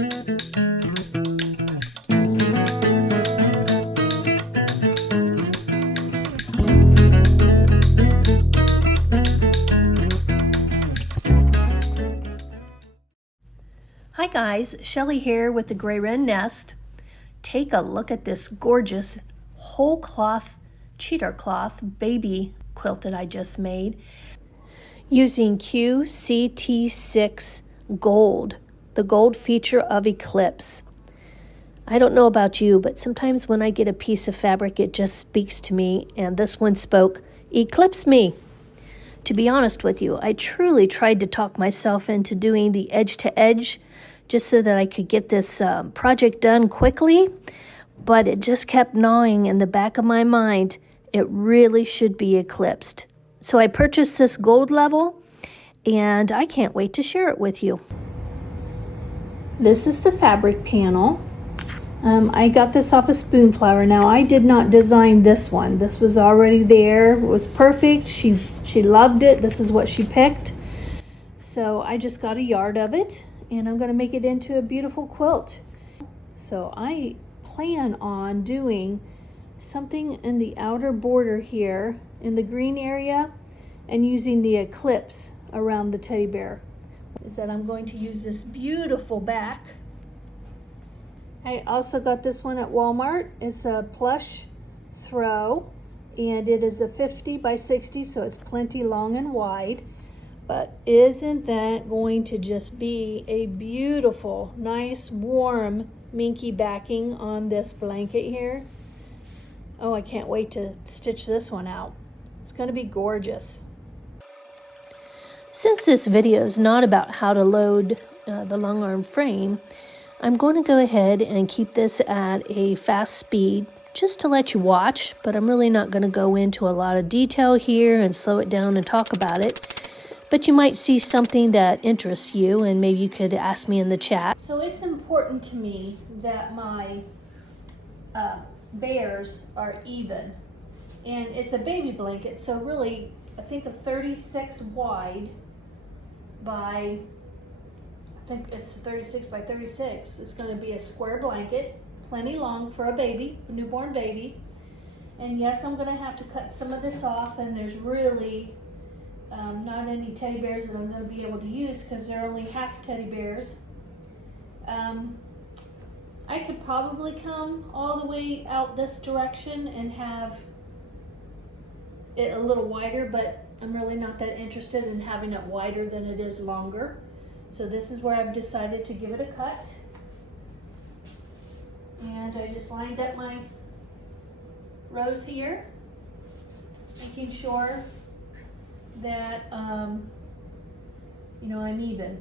Hi guys, Shelly here with the Gray Wren Nest. Take a look at this gorgeous whole cloth, cheater cloth baby quilt that I just made using QCT6 Gold, the gold feature of Eclipse. I don't know about you, but sometimes when I get a piece of fabric, it just speaks to me, and this one spoke, "Eclipse me." To be honest with you, I truly tried to talk myself into doing the edge to edge just so that I could get this project done quickly, but it just kept gnawing in the back of my mind. It really should be eclipsed. So I purchased this gold level, and I can't wait to share it with you. This is the fabric panel. I got this off of Spoonflower. Now, I did not design this one. This was already there. It was perfect. She loved it. This is what she picked. So I just got a yard of it, and I'm going to make it into a beautiful quilt. So I plan on doing something in the outer border here in the green area and using the eclipse around the teddy bear. Is that I'm going to use this beautiful back. I also got this one at Walmart. It's a plush throw, and it is a 50 by 60, so it's plenty long and wide. But isn't that going to just be a beautiful, nice, warm, minky backing on this blanket here? Oh, I can't wait to stitch this one out. It's going to be gorgeous. Since this video is not about how to load the long arm frame, I'm going to go ahead and keep this at a fast speed just to let you watch, but I'm really not going to go into a lot of detail here and slow it down and talk about it. But you might see something that interests you, and maybe you could ask me in the chat. So it's important to me that my bears are even. And it's a baby blanket, so really, I think of 36 wide by, I think it's 36 by 36. It's going to be a square blanket, plenty long for a baby, a newborn baby. And yes, I'm going to have to cut some of this off, and there's really not any teddy bears that I'm going to be able to use because they're only half teddy bears. I could probably come all the way out this direction and have it a little wider, but I'm really not that interested in having it wider than it is longer. So this is where I've decided to give it a cut. And I just lined up my rows here, making sure that you know, I'm even.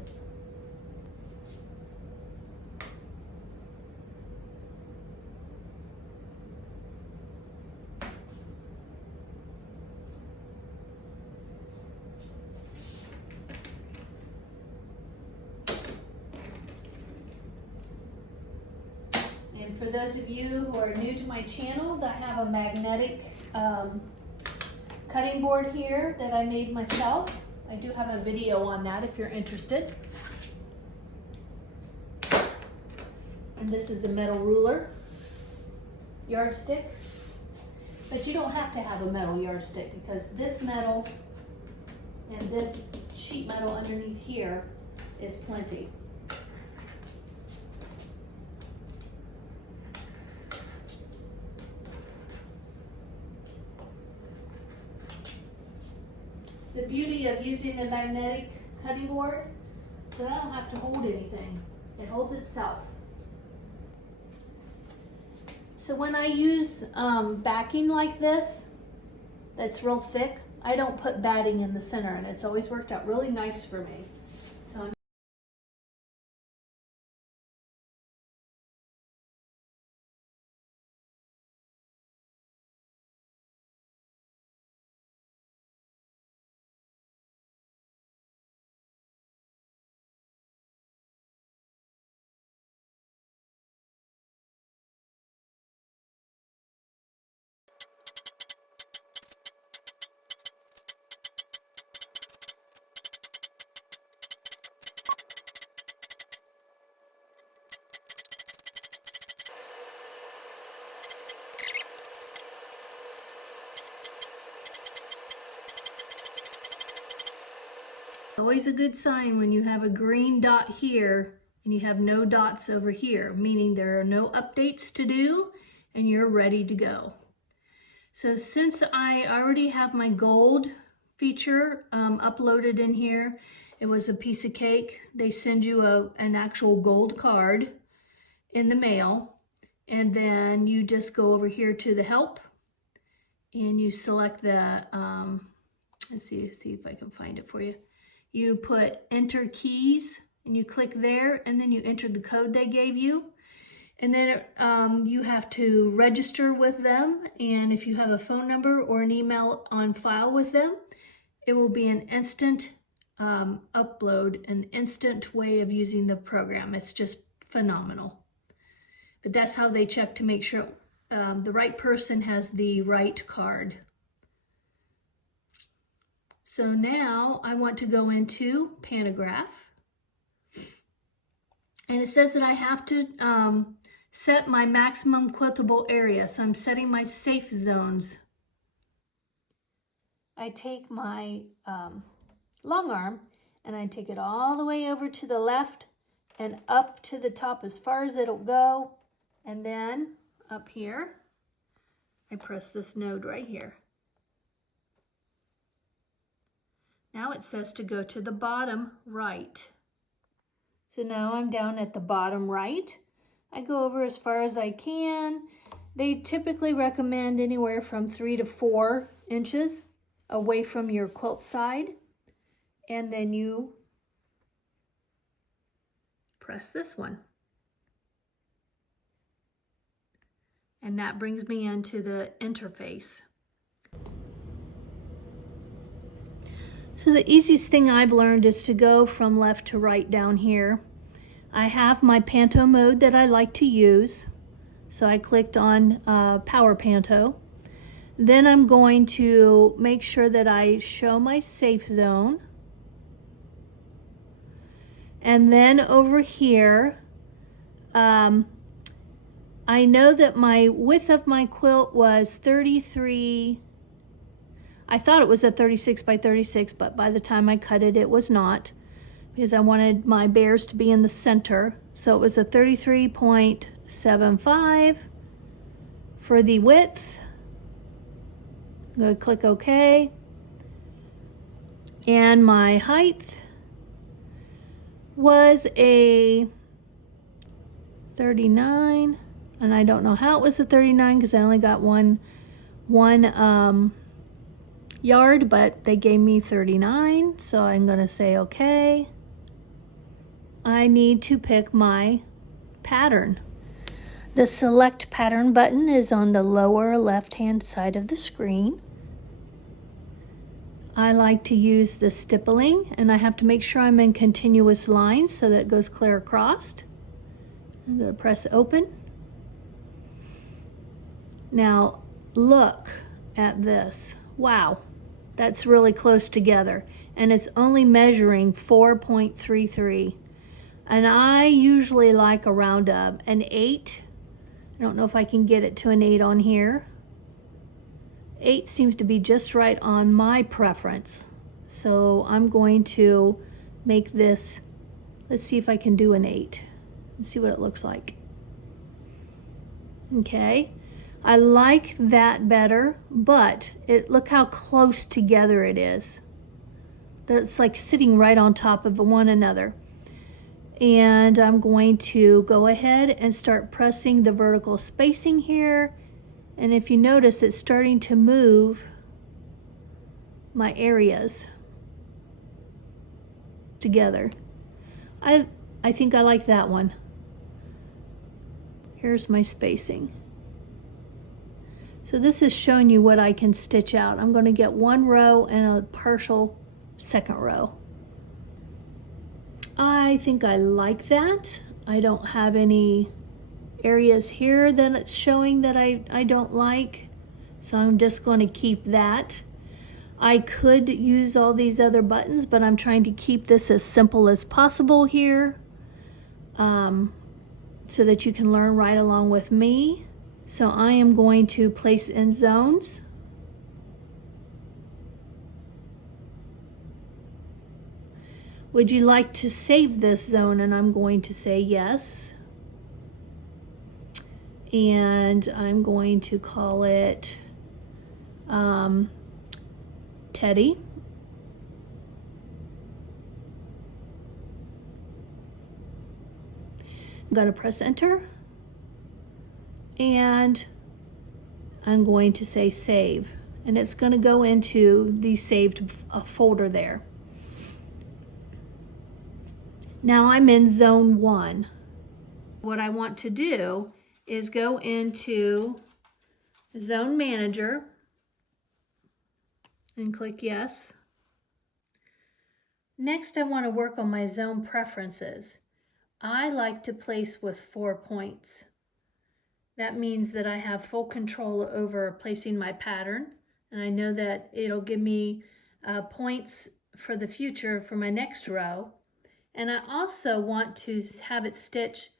And for those of you who are new to my channel, I have a magnetic cutting board here that I made myself. I do have a video on that if you're interested. And this is a metal ruler, yardstick. But you don't have to have a metal yardstick because this metal and this sheet metal underneath here is plenty. The beauty of using a magnetic cutting board is that I don't have to hold anything. It holds itself. So when I use backing like this, that's real thick, I don't put batting in the center, and it's always worked out really nice for me. So I'm Always a good sign when you have a green dot here and you have no dots over here, meaning there are no updates to do and you're ready to go. So since I already have my gold feature uploaded in here, it was a piece of cake. They send you an actual gold card in the mail, and then you just go over here to the help and you select the, let's see if I can find it for you. You put enter keys and you click there, and then you enter the code they gave you. And then you have to register with them. And if you have a phone number or an email on file with them, it will be an instant upload, an instant way of using the program. It's just phenomenal. But that's how they check to make sure the right person has the right card. So now I want to go into Pantograph. And it says that I have to set my maximum quiltable area. So I'm setting my safe zones. I take my long arm and I take it all the way over to the left and up to the top as far as it'll go. And then up here, I press this node right here. Now it says to go to the bottom right. So now I'm down at the bottom right. I go over as far as I can. They typically recommend anywhere from 3 to 4 inches away from your quilt side. And then you press this one. And that brings me into the interface. So the easiest thing I've learned is to go from left to right down here. I have my Panto mode that I like to use. So I clicked on Power Panto. Then I'm going to make sure that I show my safe zone. And then over here, I know that my width of my quilt was 33. I thought it was a 36 by 36, but by the time I cut it, it was not, because I wanted my bears to be in the center. So it was a 33.75 for the width. I'm going to click OK. And my height was a 39, and I don't know how it was a 39 because I only got one yard, but they gave me 39, so I'm going to say okay. I need to pick my pattern. The select pattern button is on the lower left hand side of the screen. I like to use the stippling, and I have to make sure I'm in continuous lines so that it goes clear across. I'm going to press open. Now look at this. Wow, that's really close together, and it's only measuring 4.33, and I usually like around an 8. I don't know if I can get it to an 8 on here. 8 seems to be just right on my preference, so I'm going to make this, let's see if I can do an 8 and see what it looks like. Okay, I like that better, but look how close together it is. That's like sitting right on top of one another. And I'm going to go ahead and start pressing the vertical spacing here. And if you notice, it's starting to move my areas together. I think I like that one. Here's my spacing. So this is showing you what I can stitch out. I'm going to get one row and a partial second row. I think I like that. I don't have any areas here that it's showing that I don't like, so I'm just going to keep that. I could use all these other buttons, but I'm trying to keep this as simple as possible here, so that you can learn right along with me. So I am going to place in zones. Would you like to save this zone? And I'm going to say yes. And I'm going to call it Teddy. I'm going to press enter. And I'm going to say save. And it's going to go into the saved folder there. Now I'm in zone 1. What I want to do is go into Zone Manager and click yes. Next, I want to work on my zone preferences. I like to place with 4 points. That means that I have full control over placing my pattern, and I know that it'll give me points for the future for my next row. And I also want to have it stitch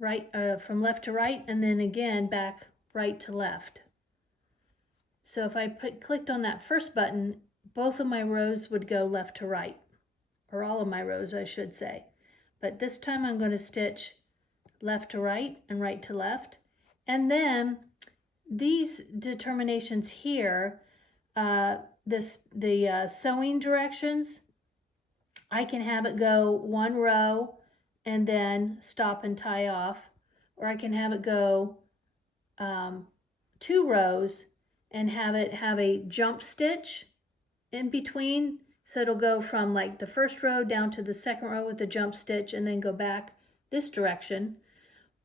right from left to right, and then again back right to left. So if I clicked on that first button, both of my rows would go left to right, or all of my rows I should say. But this time I'm going to stitch left to right and right to left. And then these determinations here, the sewing directions, I can have it go 1 row and then stop and tie off, or I can have it go 2 rows and have it have a jump stitch in between. So it'll go from like the first row down to the second row with the jump stitch and then go back this direction.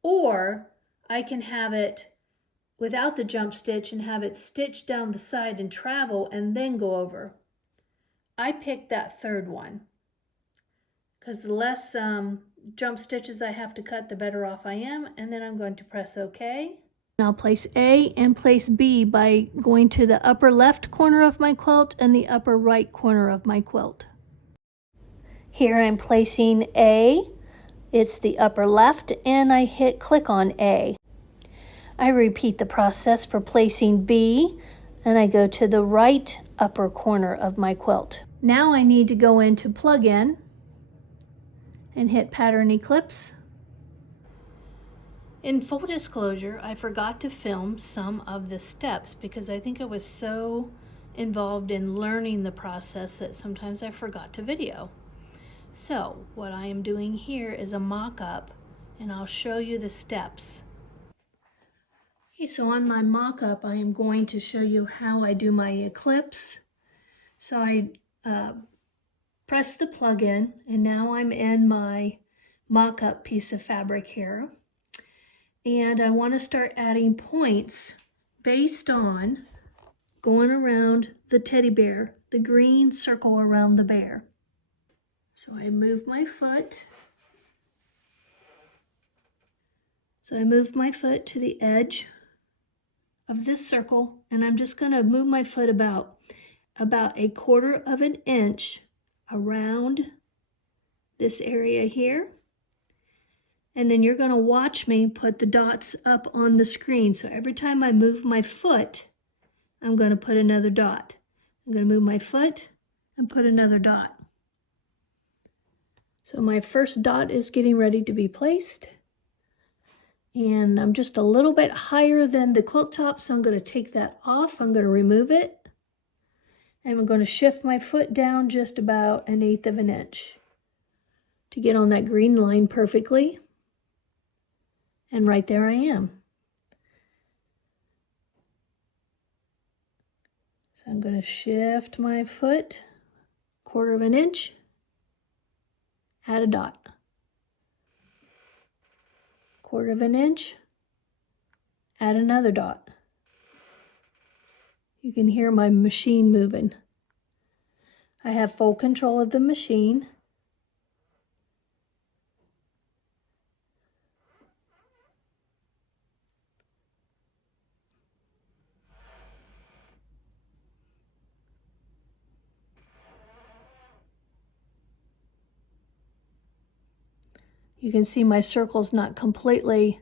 Or I can have it without the jump stitch and have it stitch down the side and travel and then go over. I picked that third one because the less jump stitches I have to cut, the better off I am. And then I'm going to press OK. I'll place A and place B by going to the upper left corner of my quilt and the upper right corner of my quilt. Here I'm placing A. It's the upper left, and I hit click on A. I repeat the process for placing B, and I go to the right upper corner of my quilt. Now I need to go into Plugin and hit Pattern Eclipse. In full disclosure, I forgot to film some of the steps because I think I was so involved in learning the process that sometimes I forgot to video. So what I am doing here is a mock-up, and I'll show you the steps. Okay, so on my mock-up, I am going to show you how I do my eclipse. So I press the plug-in, and now I'm in my mock-up piece of fabric here. And I want to start adding points based on going around the teddy bear, the green circle around the bear. So I move my foot. So I move my foot to the edge of this circle, and I'm just going to move my foot about 1/4 of an inch around this area here. And then you're going to watch me put the dots up on the screen. So every time I move my foot, I'm going to put another dot. I'm going to move my foot and put another dot. So my first dot is getting ready to be placed. And I'm just a little bit higher than the quilt top, so I'm going to take that off. I'm going to remove it. And I'm going to shift my foot down just about 1/8 of an inch to get on that green line perfectly. And right there I am. So I'm going to shift my foot 1/4 of an inch, add a dot. 1/4 of an inch, add another dot. You can hear my machine moving. I have full control of the machine. You can see my circle's not completely.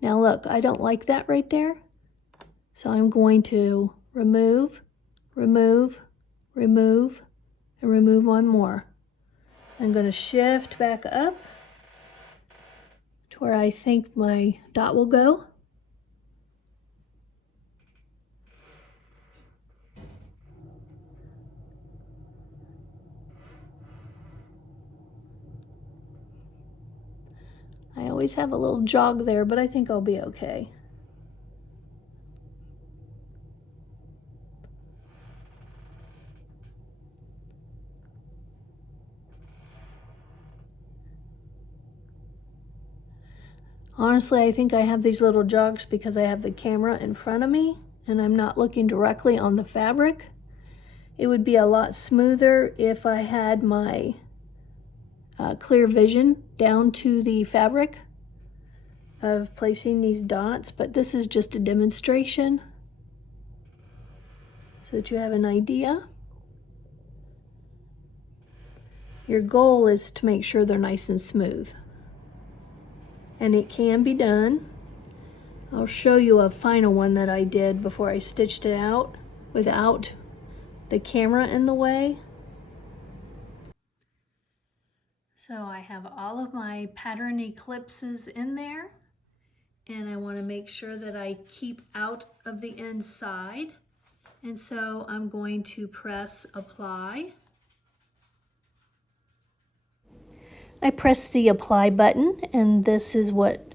Now look, I don't like that right there. So I'm going to remove, remove, remove, and remove one more. I'm going to shift back up to where I think my dot will go. I always have a little jog there, but I think I'll be okay. Honestly, I think I have these little jogs because I have the camera in front of me and I'm not looking directly on the fabric. It would be a lot smoother if I had my clear vision down to the fabric of placing these dots, but this is just a demonstration so that you have an idea. Your goal is to make sure they're nice and smooth, and it can be done. I'll show you a final one that I did before I stitched it out without the camera in the way. So I have all of my pattern eclipses in there, and I want to make sure that I keep out of the inside. And so I'm going to press apply. I pressed the apply button, and this is what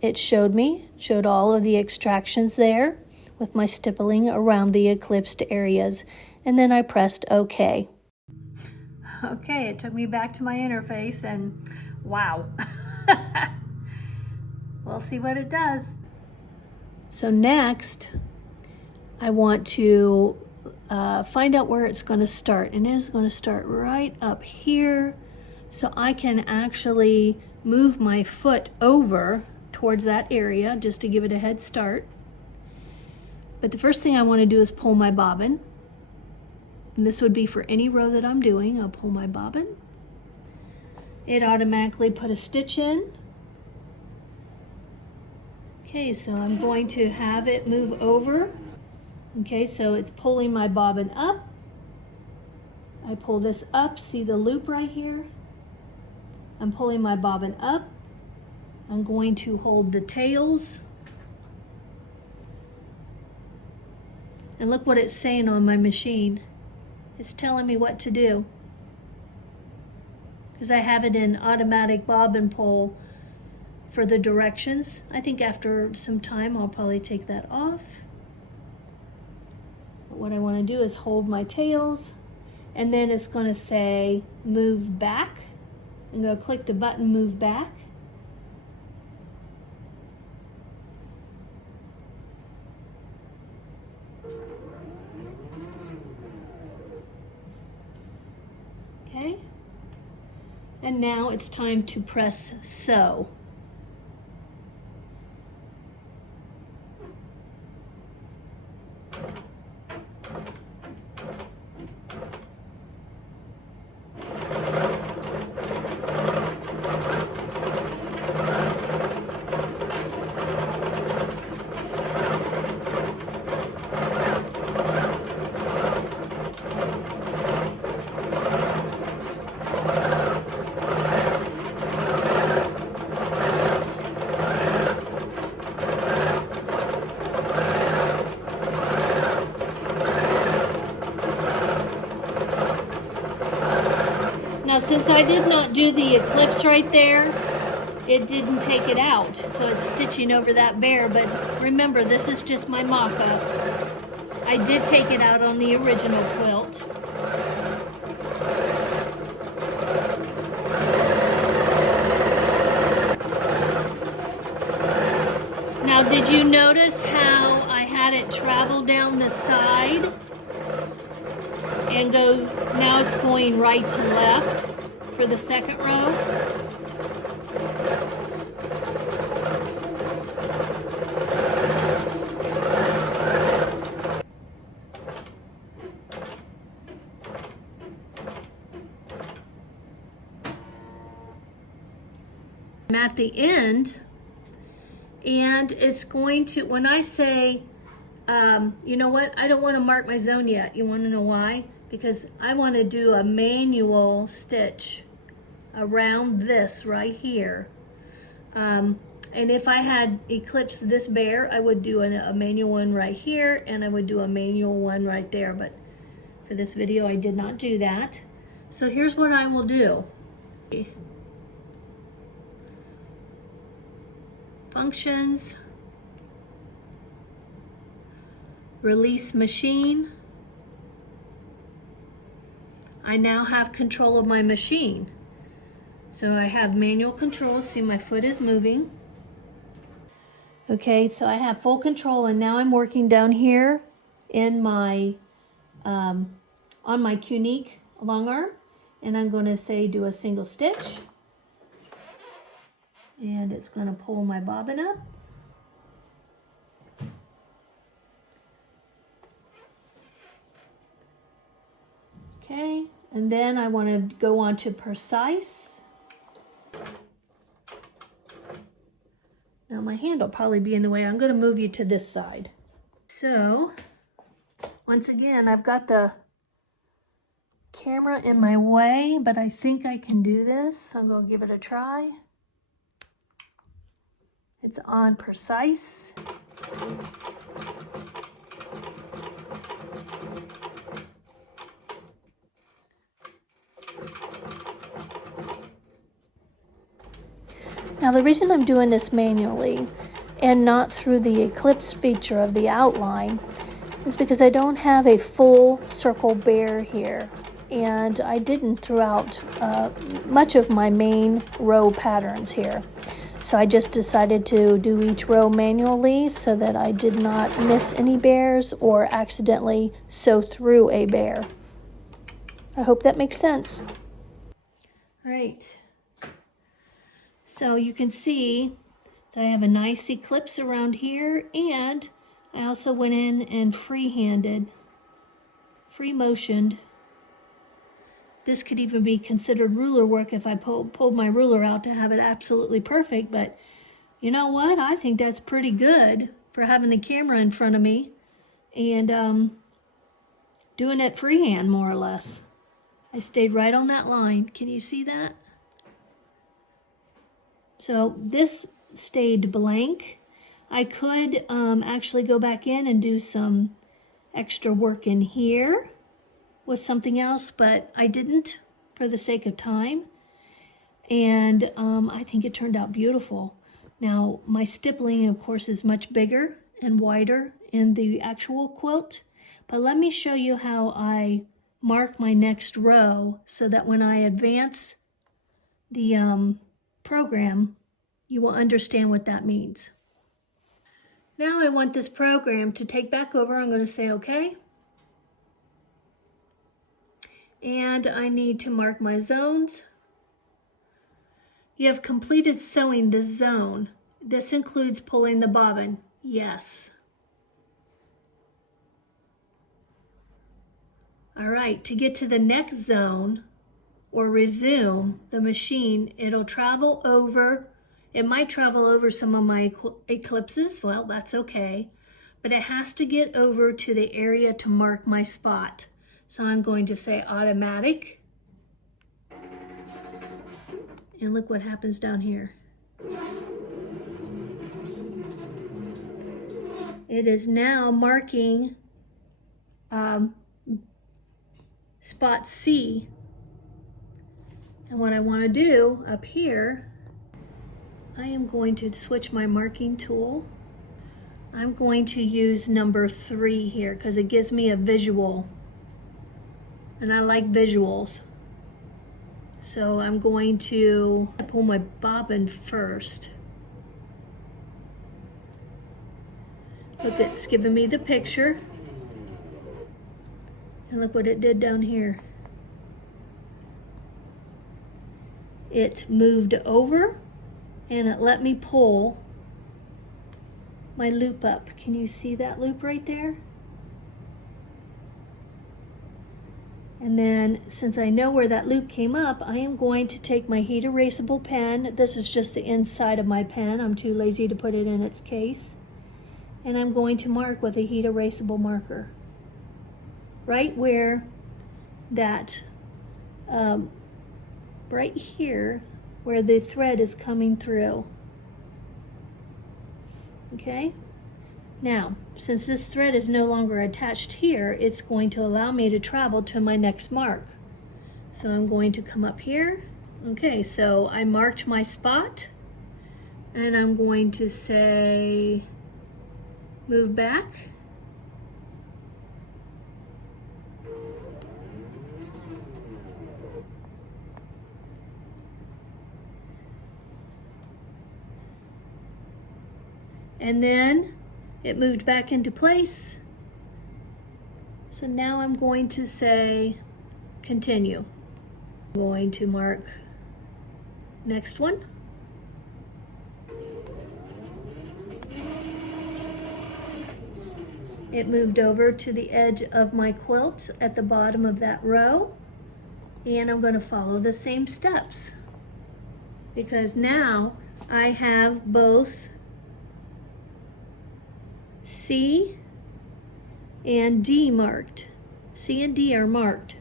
it showed me. It showed all of the extractions there with my stippling around the eclipsed areas, and then I pressed OK. Okay, it took me back to my interface, and wow. We'll see what it does. So next, I want to find out where it's going to start, and it is going to start right up here, so I can actually move my foot over towards that area just to give it a head start. But the first thing I want to do is pull my bobbin. And this would be for any row that I'm doing. I'll pull my bobbin. It automatically put a stitch in. Okay, so I'm going to have it move over. Okay, so it's pulling my bobbin up. I pull this up, see the loop right here? I'm pulling my bobbin up. I'm going to hold the tails. And look what it's saying on my machine. It's telling me what to do, because I have it in automatic bobbin pull for the directions. I think after some time I'll probably take that off. But what I want to do is hold my tails, and then it's going to say move back. I'm going to click the button move back. Okay, and now it's time to press sew. Now, since I did not do the eclipse right there, it didn't take it out, so it's stitching over that bare. But remember, this is just my mock-up. I did take it out on the original quilt. Now, did you notice how I had it travel down the side and go, now it's going right to left for the second row? I'm at the end, and it's going to, when I say, you know what, I don't want to mark my zone yet. You want to know why? because I want to do a manual stitch around this right here. And if I had eclipsed this bare, I would do a manual one right here, and I would do a manual one right there, but for this video I did not do that. So here's what I will do. Functions, release machine. I now have control of my machine. So I have manual control. See, my foot is moving. Okay, so I have full control, and now I'm working down here in my on my Elite Longarm, and I'm going to say do a single stitch, and it's going to pull my bobbin up. Okay, and then I want to go on to precise. Now my hand will probably be in the way. I'm going to move you to this side. So once again, I've got the camera in my way, but I think I can do this. I'm going to give it a try. It's on precise. Now the reason I'm doing this manually and not through the Eclipse feature of the outline is because I don't have a full circle bare here, and I didn't throughout much of my main row patterns here. So I just decided to do each row manually so that I did not miss any bears or accidentally sew through a bear. I hope that makes sense. All right. So you can see that I have a nice eclipse around here, and I also went in and free motioned. This could even be considered ruler work if I pulled my ruler out to have it absolutely perfect, but you know what? I think that's pretty good for having the camera in front of me and doing it freehand, more or less. I stayed right on that line. Can you see that? So this stayed blank. I could actually go back in and do some extra work in here with something else, but I didn't for the sake of time. And I think it turned out beautiful. Now, my stippling, of course, is much bigger and wider in the actual quilt, but let me show you how I mark my next row so that when I advance the program, you will understand what that means. Now I want this program to take back over. I'm going to say okay. And I need to mark my zones. You have completed sewing this zone. This includes pulling the bobbin. Yes. All right, to get to the next zone or resume the machine, it'll travel over. It might travel over some of my eclipses. Well, that's okay. But it has to get over to the area to mark my spot. So I'm going to say automatic. And look what happens down here. It is now marking spot C. And what I want to do up here, I am going to switch my marking tool. I'm going to use number 3 here because it gives me a visual. And I like visuals. So I'm going to pull my bobbin first. Look, it's giving me the picture. And look what it did down here. It moved over and it let me pull my loop up. Can you see that loop right there? And then since I know where that loop came up, I am going to take my heat erasable pen. This is just the inside of my pen. I'm too lazy to put it in its case. And I'm going to mark with a heat erasable marker. Right where that right here where the thread is coming through. Okay, now since this thread is no longer attached here, it's going to allow me to travel to my next mark. So I'm going to come up here. Okay, so I marked my spot, and I'm going to say move back. And then it moved back into place. So now I'm going to say continue. I'm going to mark next one. It moved over to the edge of my quilt at the bottom of that row, and I'm going to follow the same steps because now I have both C and D marked. C and D are marked.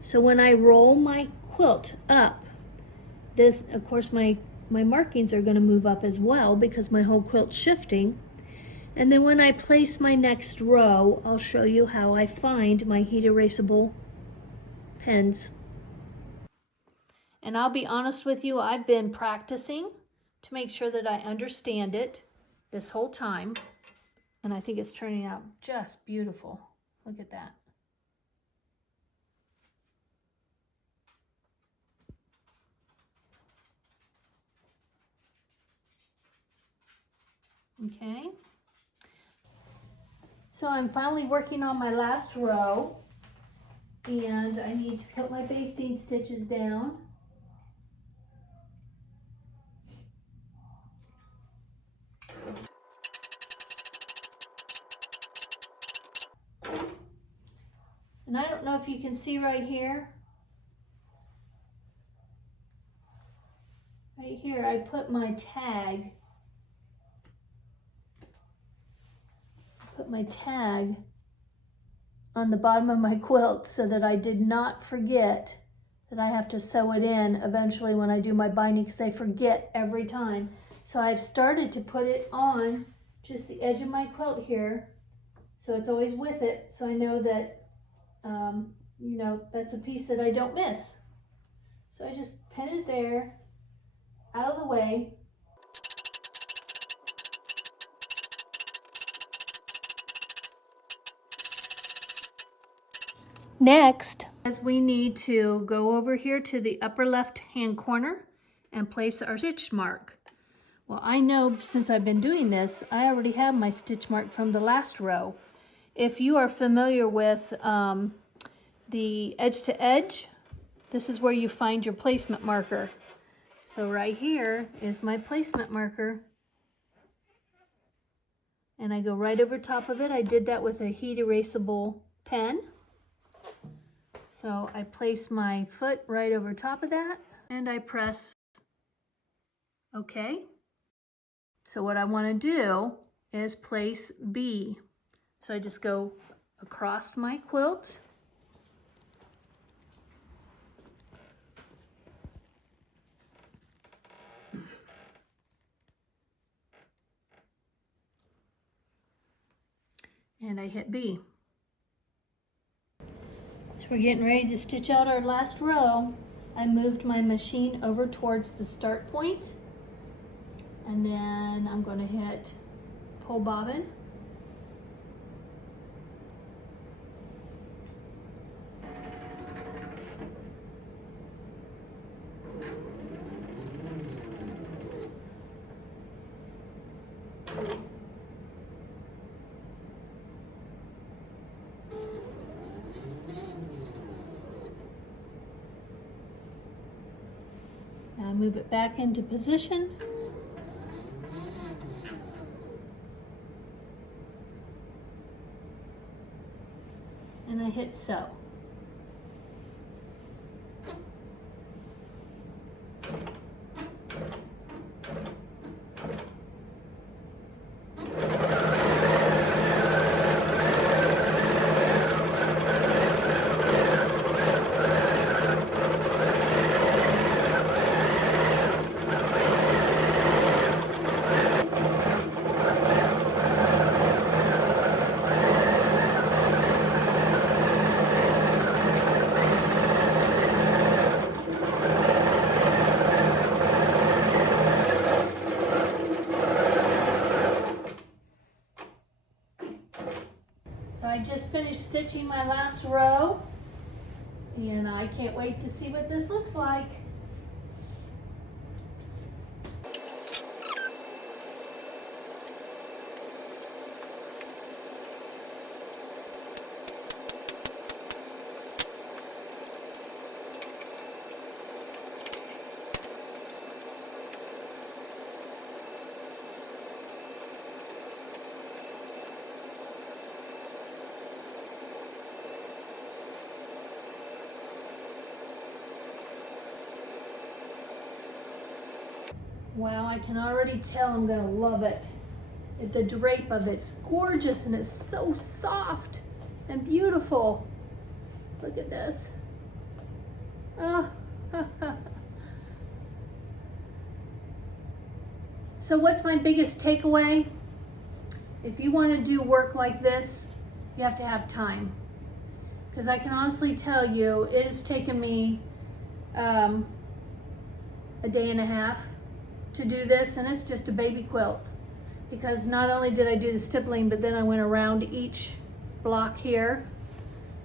So when I roll my quilt up, this, of course, my markings are going to move up as well because my whole quilt's shifting. And then when I place my next row, I'll show you how I find my heat erasable pens. And I'll be honest with you, I've been practicing to make sure that I understand it this whole time. And I think it's turning out just beautiful. Look at that. Okay. So I'm finally working on my last row, and I need to put my basting stitches down. And I don't know if you can see right here. Right here, I put my tag. On the bottom of my quilt so that I did not forget that I have to sew it in eventually when I do my binding, because I forget every time. So I've started to put it on just the edge of my quilt here, so it's always with it, so I know that you know, that's a piece that I don't miss. So I just pin it there, out of the way. Next, as we need to go over here to the upper left hand corner and place our stitch mark. Well, I know since I've been doing this, I already have my stitch mark from the last row. If you are familiar with the edge to edge, this is where you find your placement marker. So right here is my placement marker. And I go right over top of it. I did that with a heat erasable pen. So I place my foot right over top of that and I press OK. So what I want to do is place B. So I just go across my quilt. And I hit B. We're getting ready to stitch out our last row. I moved my machine over towards the start point, and then I'm going to hit pull bobbin. Now move it back into position. And I hit sew. I just finished stitching my last row, and I can't wait to see what this looks like. Wow, I can already tell I'm gonna love it. The drape of it's gorgeous and it's so soft and beautiful. Look at this. Oh. So what's my biggest takeaway? If you want to do work like this, you have to have time. Because I can honestly tell you, it has taken me a day and a half to do this, and it's just a baby quilt, because not only did I do the stippling, but then I went around each block here,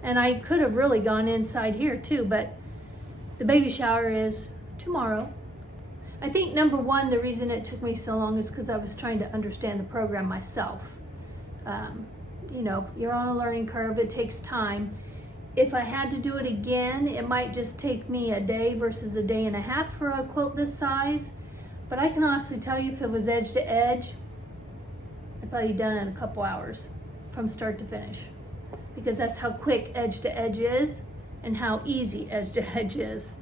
and I could have really gone inside here too, but the baby shower is tomorrow. I think number one, the reason it took me so long is because I was trying to understand the program myself. You know, you're on a learning curve, it takes time. If I had to do it again, it might just take me a day versus a day and a half for a quilt this size. But I can honestly tell you, if it was edge to edge, I'd probably done it in a couple hours from start to finish, because that's how quick edge to edge is and how easy edge to edge is.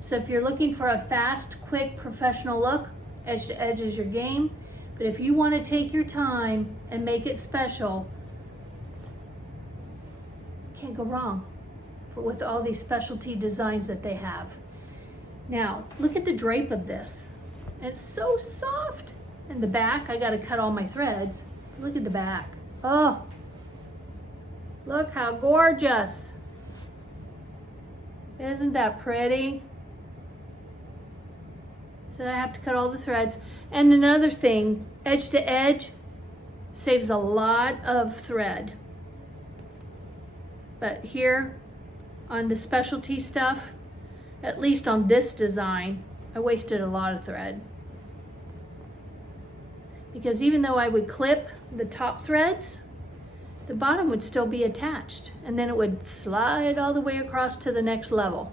So if you're looking for a fast, quick, professional look, edge to edge is your game. But if you want to take your time and make it special, can't go wrong with all these specialty designs that they have. Now, look at the drape of this. It's so soft. In the back, I got to cut all my threads. Look at the back. Oh, look how gorgeous. Isn't that pretty? So I have to cut all the threads. And another thing, edge to edge saves a lot of thread. But here on the specialty stuff, at least on this design, I wasted a lot of thread. Because even though I would clip the top threads, the bottom would still be attached, and then it would slide all the way across to the next level.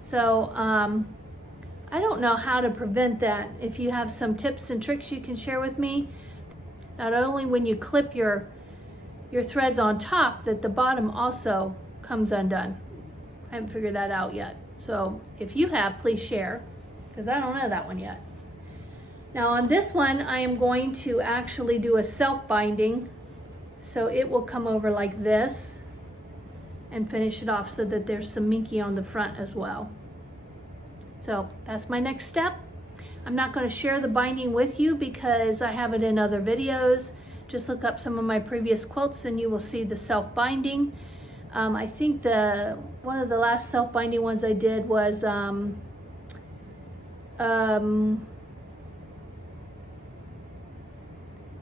So I don't know how to prevent that. If you have some tips and tricks you can share with me, not only when you clip your threads on top, that the bottom also comes undone. I haven't figured that out yet. So if you have, please share, because I don't know that one yet. Now on this one, I am going to actually do a self-binding. So it will come over like this and finish it off so that there's some minky on the front as well. So that's my next step. I'm not going to share the binding with you because I have it in other videos. Just look up some of my previous quilts and you will see the self-binding. I think one of the last self-binding ones I did was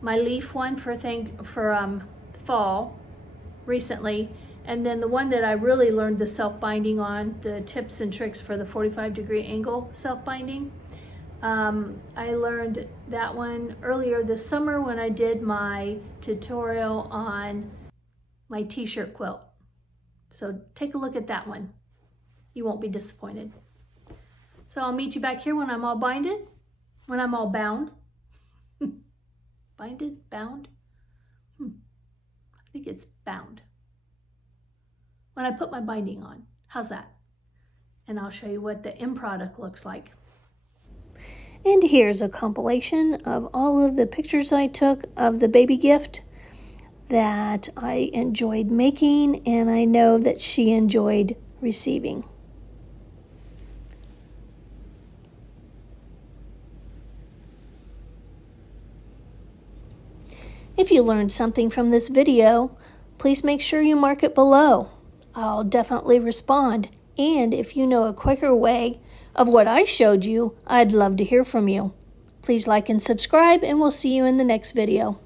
my leaf one for fall recently, and then the one that I really learned the self-binding on, the tips and tricks for the 45-degree angle self-binding. I learned that one earlier this summer when I did my tutorial on my t-shirt quilt. So take a look at that one. You won't be disappointed. So I'll meet you back here when I'm all binded, when I'm all bound. Binded? Bound? I think it's bound. When I put my binding on. How's that? And I'll show you what the end product looks like. And here's a compilation of all of the pictures I took of the baby gift that I enjoyed making, and I know that she enjoyed receiving. If you learned something from this video, please make sure you mark it below. I'll definitely respond. And if you know a quicker way of what I showed you, I'd love to hear from you. Please like and subscribe, and we'll see you in the next video.